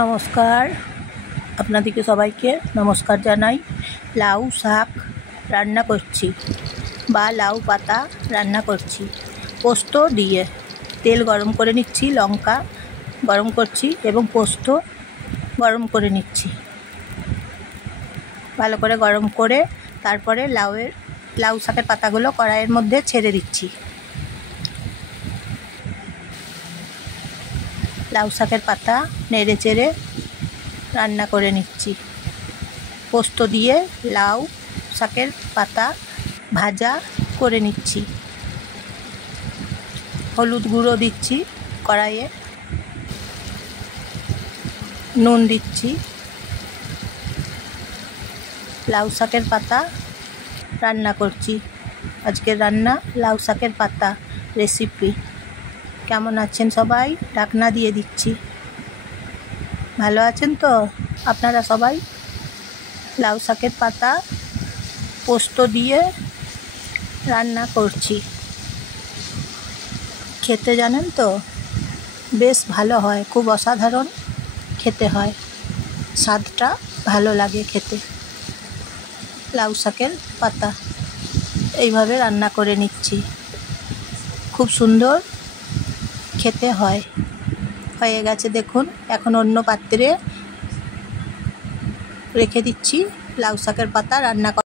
নমস্কার, আপনাদেরকে সবাইকে নমস্কার জানাই। লাউ শাক রান্না করছি বা লাউ পাতা রান্না করছি পোস্ত দিয়ে। তেল গরম করে নিচ্ছি, লঙ্কা গরম করছি এবং পোস্ত গরম করে নিচ্ছি। ভালো করে গরম করে তারপরে লাউ শাকের পাতাগুলো কড়াইয়ের মধ্যে ছেড়ে দিচ্ছি। লাউ শাকের পাতা নেড়ে চেড়ে রান্না করে নিচ্ছি। পোস্ত দিয়ে লাউ শাকের পাতা ভাজা করে নিচ্ছি। হলুদ গুঁড়ো দিচ্ছি কড়াইয়ে, নুন দিচ্ছি। লাউ শাকের পাতা রান্না করছি। আজকের রান্না লাউ শাকের পাতা রেসিপি। কেমন আছেন সবাই? ঢাকনা দিয়ে দিচ্ছি। ভালো আছেন তো আপনারা সবাই? লাউ শাকের পাতা পোস্ত দিয়ে রান্না করছি। খেতে জানেন তো বেশ ভালো হয়, খুব অসাধারণ খেতে হয়, স্বাদটা ভালো লাগে খেতে। লাউ শাকের পাতা এইভাবে রান্না করে নিচ্ছি, খুব সুন্দর খেতে হয়। হয়ে গেছে দেখুন, এখন অন্য পাত্রে রেখে দিচ্ছি লাউ শাকের পাতা রান্না